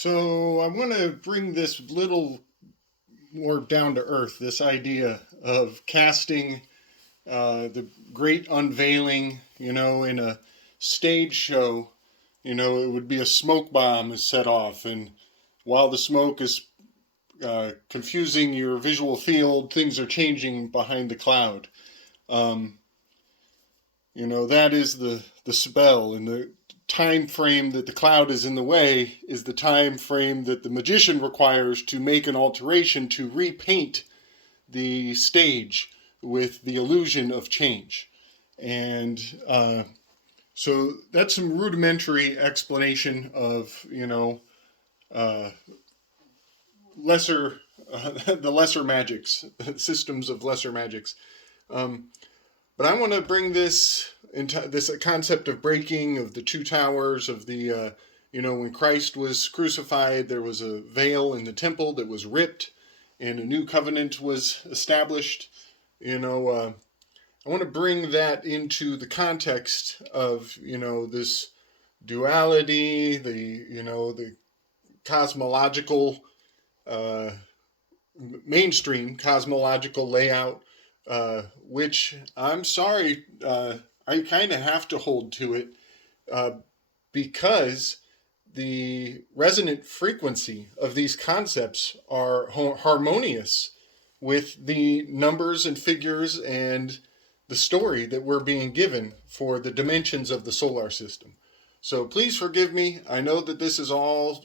So I want to bring this little more down to earth, this idea of casting the great unveiling, in a stage show. It would be a smoke bomb is set off, and while the smoke is confusing your visual field, things are changing behind the cloud. Um, that is the spell, and the time frame that the cloud is in the way is the time frame that the magician requires to make an alteration to repaint the stage with the illusion of change. And so that's some rudimentary explanation of, uh, lesser, the lesser magics, systems of lesser magics. Um, but I want to bring this into this concept of breaking of the two towers of the, when Christ was crucified, there was a veil in the temple that was ripped, and a new covenant was established. I want to bring that into the context of this duality, the cosmological uh, mainstream cosmological layout, which I'm sorry, I kind of have to hold to it uh, because the resonant frequency of these concepts are harmonious with the numbers and figures and the story that we're being given for the dimensions of the solar system. So please forgive me. I know that this is all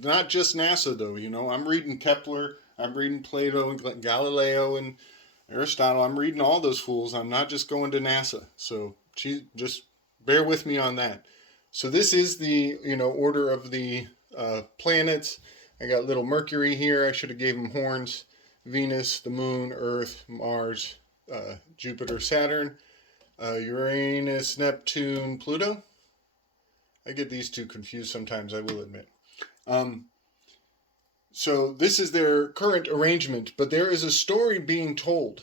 not just NASA, though. I'm reading Kepler, I'm reading Plato and Galileo and Aristotle. I'm reading all those fools. I'm not just going to NASA. So just bear with me on that. So this is the order of the planets. I got little Mercury here. I should have gave him horns. Venus, the Moon, Earth, Mars, Jupiter, Saturn, Uranus, Neptune, Pluto. I get these two confused sometimes, I will admit. So this is their current arrangement, but there is a story being told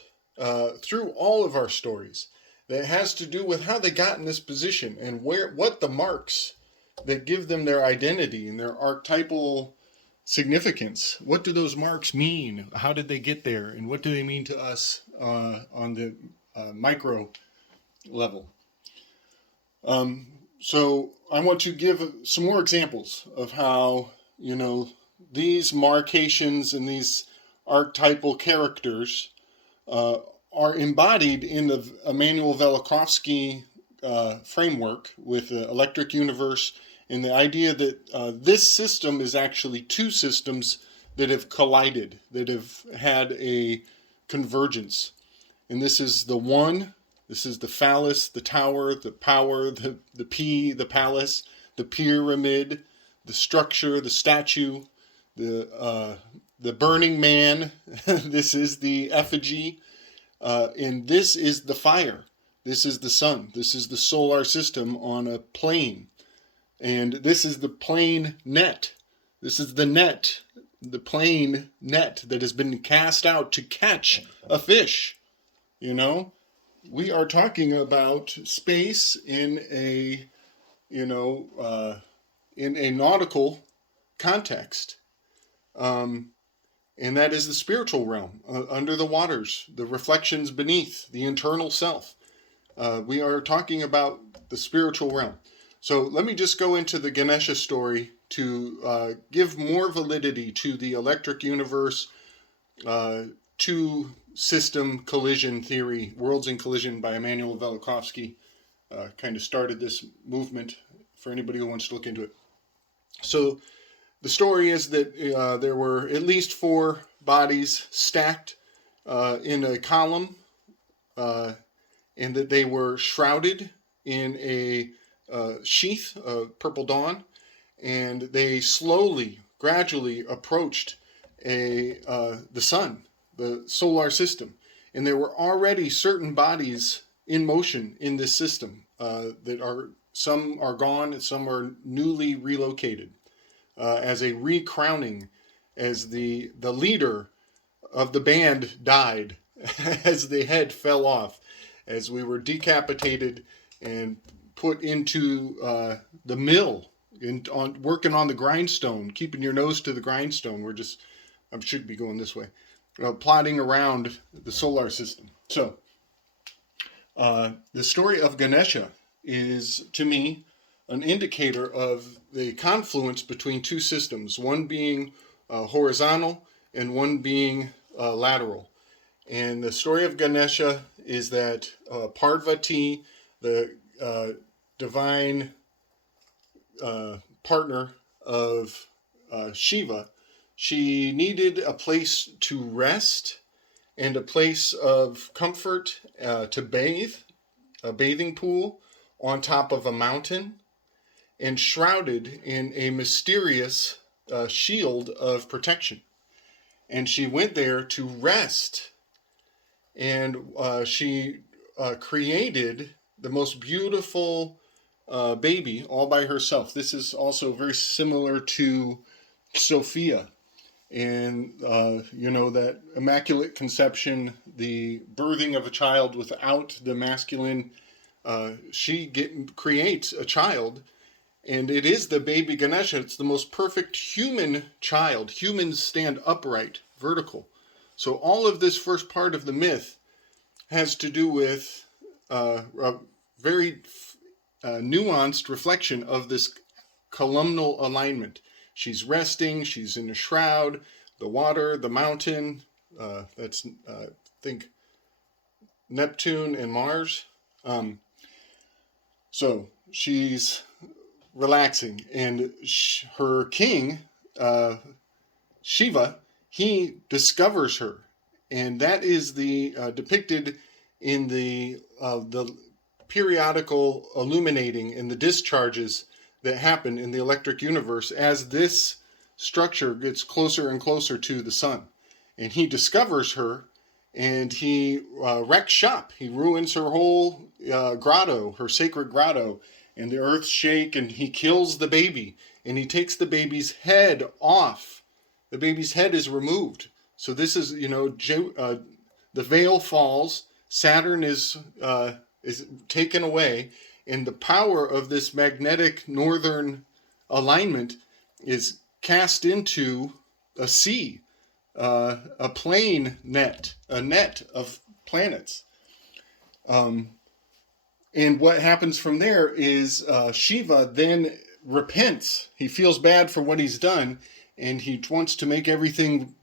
through all of our stories that has to do with how they got in this position and what the marks that give them their identity and their archetypal significance. What do those marks mean? How did they get there? And what do they mean to us on the micro level? So I want to give some more examples of how, these markations and these archetypal characters are embodied in the Immanuel Velikofsky framework with the electric universe, and the idea that this system is actually two systems that have collided, that have had a convergence. And this is the one, this is the phallus, the tower, the power, the P, the palace, the pyramid, the structure, the statue, the burning man. This is the effigy. And this is the fire. This is the sun. This is the solar system on a plane. And this is the plane net. This is the net, the plane net that has been cast out to catch a fish. We are talking about space in a, in a nautical context. And that is the spiritual realm, under the waters, the reflections beneath, the internal self. We are talking about the spiritual realm. So let me just go into the Ganesha story to give more validity to the electric universe, two-system collision theory, Worlds in Collision by Immanuel Velikofsky. Kind of started this movement for anybody who wants to look into it. So the story is that there were at least four bodies stacked in a column, and that they were shrouded in a sheath of purple dawn, and they slowly, gradually approached the sun, the solar system. And there were already certain bodies in motion in this system that are, some are gone and some are newly relocated. As a recrowning, as the leader of the band died, as the head fell off, as we were decapitated and put into the mill, on working on the grindstone, keeping your nose to the grindstone. I should be going this way, plotting around the solar system. So, the story of Ganesha is, to me, an indicator of the confluence between two systems, one being horizontal and one being lateral. And the story of Ganesha is that Parvati, the divine partner of Shiva, she needed a place to rest and a place of comfort to bathe, a bathing pool on top of a mountain, and shrouded in a mysterious shield of protection. And she went there to rest, and she created the most beautiful baby all by herself. This is also very similar to Sophia, and that immaculate conception, the birthing of a child without the masculine. She creates a child, and it is the baby Ganesha. It's the most perfect human child. Humans stand upright, vertical. So all of this first part of the myth has to do with a very nuanced reflection of this columnal alignment. She's resting, she's in a shroud, the water, the mountain, that's, I think, Neptune and Mars. So she's relaxing, and her king, Shiva, he discovers her, and that is depicted in the periodical illuminating and the discharges that happen in the electric universe as this structure gets closer and closer to the sun. And he discovers her, and he wrecks shop. He ruins her whole grotto, her sacred grotto, and the earth shake, and he kills the baby, and he takes the baby's head off. The baby's head is removed. So this is, the veil falls, Saturn is taken away, and the power of this magnetic northern alignment is cast into a sea, a plane net, a net of planets. And what happens from there is Shiva then repents. He feels bad for what he's done, and he wants to make everything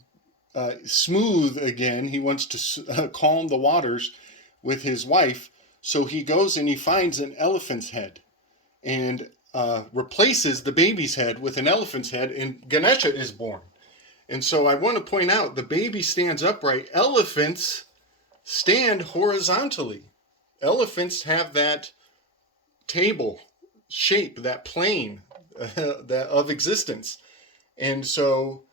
smooth again. He wants to calm the waters with his wife. So he goes and he finds an elephant's head and replaces the baby's head with an elephant's head, and Ganesha is born. And so I want to point out, the baby stands upright. Elephants stand horizontally. Elephants have that table shape, that plane of existence. And so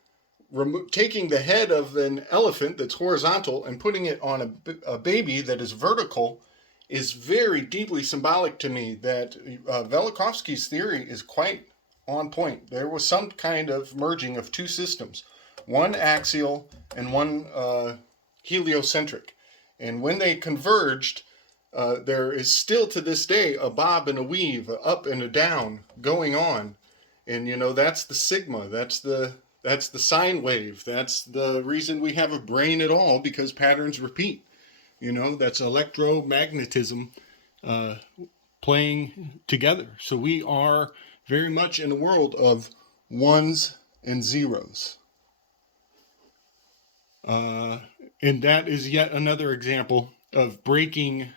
taking the head of an elephant that's horizontal and putting it on a baby that is vertical is very deeply symbolic to me. That Velikovsky's theory is quite on point. There was some kind of merging of two systems, one axial and one heliocentric. And when they converged, there is still to this day a bob and a weave, a up and a down going on. And that's the sigma, that's the sine wave, that's the reason we have a brain at all, because patterns repeat. That's electromagnetism playing together. So we are very much in a world of ones and zeros. And that is yet another example of breaking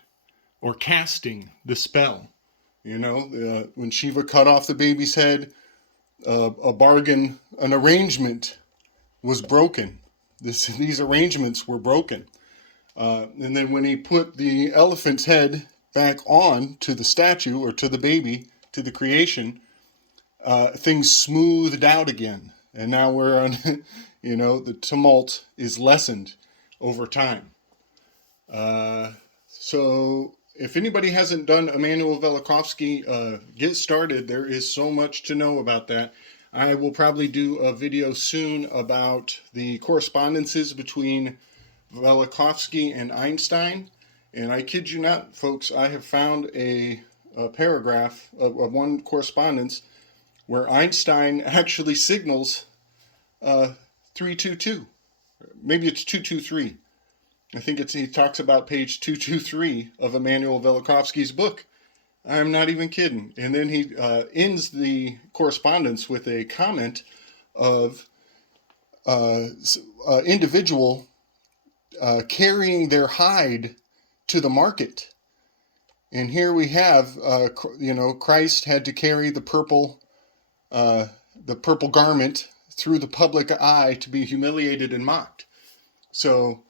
or casting the spell. When Shiva cut off the baby's head, an arrangement was broken. These arrangements were broken. And then when he put the elephant's head back on to the statue, or to the baby, to the creation, things smoothed out again. And now we're on, the tumult is lessened over time. So if anybody hasn't done Immanuel Velikovsky, get started. There is so much to know about that. I will probably do a video soon about the correspondences between Velikovsky and Einstein. And I kid you not, folks, I have found a paragraph of one correspondence where Einstein actually signals 322. Maybe it's 223. I think he talks about page 223 of Immanuel Velikovsky's book. I'm not even kidding. And then he ends the correspondence with a comment of individual carrying their hide to the market. And here we have, Christ had to carry the purple garment through the public eye to be humiliated and mocked. So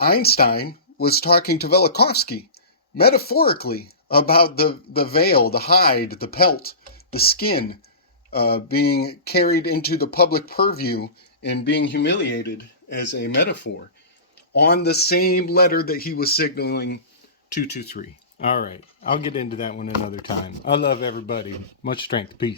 Einstein was talking to Velikovsky metaphorically about the veil, the hide, the pelt, the skin being carried into the public purview and being humiliated as a metaphor on the same letter that he was signaling 223. All right. I'll get into that one another time. I love everybody. Much strength. Peace.